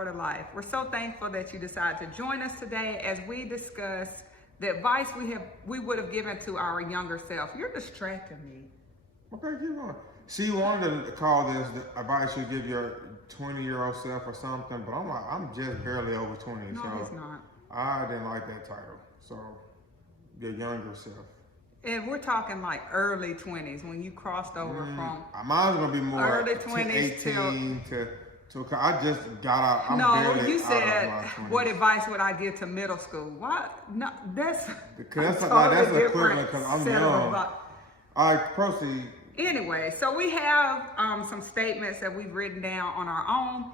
more to life. We're so thankful that you decided to join us today as we discuss the advice we would have given to our younger self. You're distracting me. Okay, keep going. She wanted to call this the advice you give your 20-year-old self or something, but I'm like, I'm just barely over 20. No, so he's not. I didn't like that title. So, your younger self. And we're talking like early 20s when you crossed over from mine's gonna be more early 20s 18 to I just got out. I'm no, barely you out said, of my 20s. what advice would I give to middle school? What? No, that's That's totally equivalent because I'm young. All right, proceed. Anyway, so we have some statements that we've written down on our own.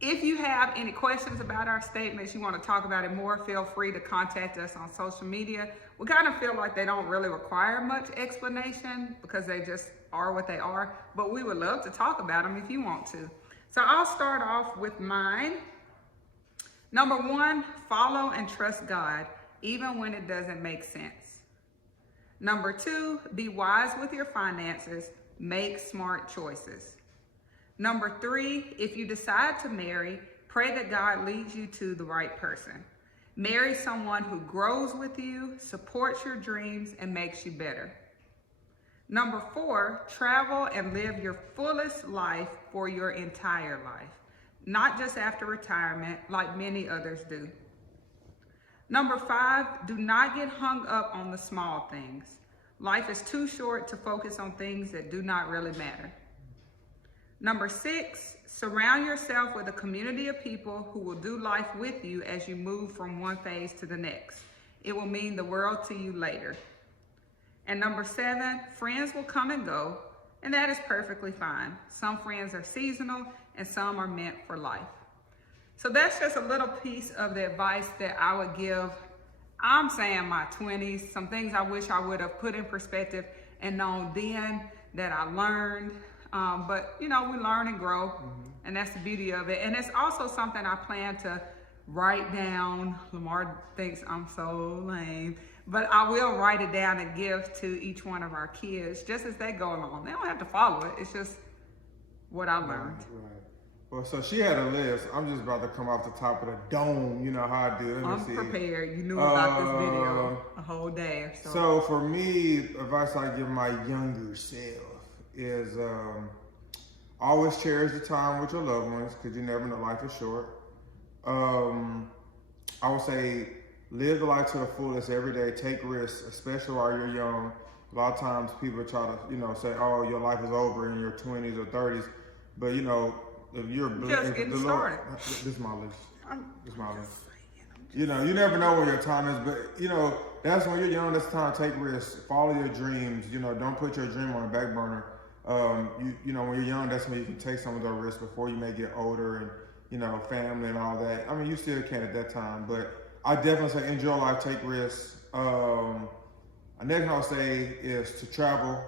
If you have any questions about our statements, you want to talk about it more, feel free to contact us on social media. We kind of feel like they don't really require much explanation because they just are what they are, but we would love to talk about them if you want to. So I'll start off with mine. Number 1, follow and trust God, even when it doesn't make sense. Number 2, be wise with your finances, make smart choices. Number 3, if you decide to marry, pray that God leads you to the right person. Marry someone who grows with you, supports your dreams, and makes you better. Number 4, travel and live your fullest life for your entire life, not just after retirement like many others do. Number 5, do not get hung up on the small things. Life is too short to focus on things that do not really matter. Number 6, surround yourself with a community of people who will do life with you as you move from one phase to the next. It will mean the world to you later. And number 7, friends will come and go, and that is perfectly fine. Some friends are seasonal and some are meant for life. So that's just a little piece of the advice that I would give. I'm saying my 20s, some things I wish I would have put in perspective and known then that I learned. But you know, we learn and grow, and that's the beauty of it. And it's also something I plan to write down. Lamar thinks I'm so lame, but I will write it down and give to each one of our kids just as they go along. They don't have to follow it. It's just what I learned. Right. Well, so she had a list. I'm just about to come off the top of the dome. You know how I do. I'm prepared. You knew about this video a whole day or so. So for me, advice I give my younger self is always cherish the time with your loved ones because you never know, life is short. I would say live the life to the fullest every day. Take risks, especially while you're young. A lot of times people try to, say, oh, your life is over in your 20s or 30s. But, if you're just getting started. This is my list. This is my list. You never know when your time is, but, that's when you're young, that's the time to take risks. Follow your dreams. Don't put your dream on the back burner. When you're young, that's when you can take some of those risks before you may get older and, family and all that. I mean, you still can at that time, but I definitely say enjoy life, take risks. Next thing I'll say is to travel,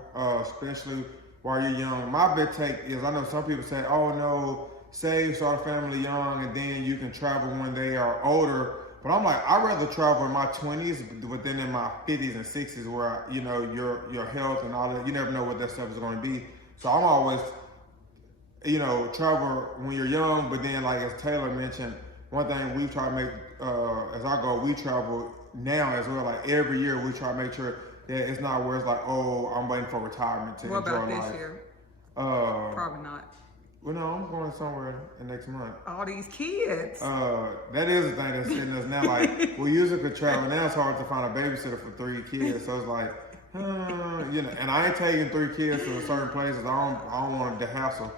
especially while you're young. My big take is, I know some people say, oh no, save, start a family young, and then you can travel when they are older. But I'm like, I'd rather travel in my 20s, but then in my 50s and 60s where, your health and all that, you never know what that stuff is going to be. So I'm always, travel when you're young, but then like as Taylor mentioned, one thing we try to make, as I go, we travel now as well. Like every year we try to make sure that it's not where it's like, oh, I'm waiting for retirement to what enjoy about life. This year? Probably not. Well, no, I'm going somewhere next month. All these kids. That is the thing that's hitting us now. Like, we usually could travel. Now it's hard to find a babysitter for 3 kids. So it's like, and I ain't taking 3 kids to certain places. I don't want the hassle.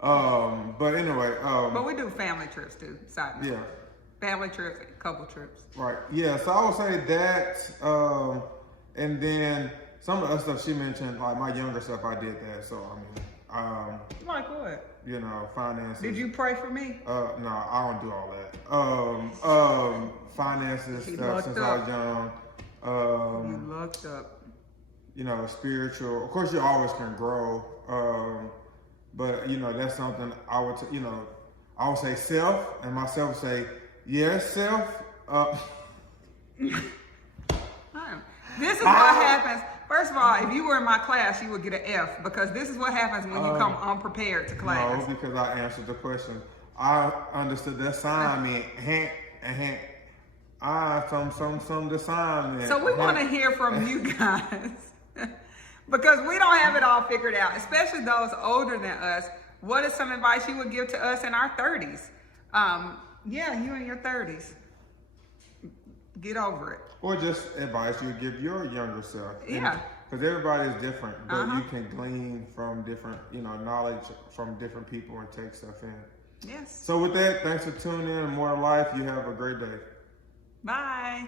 But anyway. But we do family trips too, side note. Yeah. Family trips, couple trips. Right. Yeah. So I would say that, and then some of the other stuff she mentioned, like my younger self, I did that. So like what? Finances. Did you pray for me? No, I don't do all that. Finances stuff since I was young. You lucked up. Spiritual. Of course, you always can grow. But that's something I would, I would say self, and myself would say yes, self. This is what happens. First of all, if you were in my class, you would get an F because this is what happens when you come unprepared to class. No, because I answered the question. I understood that sign meant hand and hand. Some the sign meant. So we want to hear from you guys because we don't have it all figured out, especially those older than us. What is some advice you would give to us in our 30s? Yeah, you in your 30s. Get over it. Or just advice you give your younger self. Yeah. Because everybody is different, but you can glean from different, knowledge from different people and take stuff in. Yes. So with that, thanks for tuning in. More Life. You have a great day. Bye.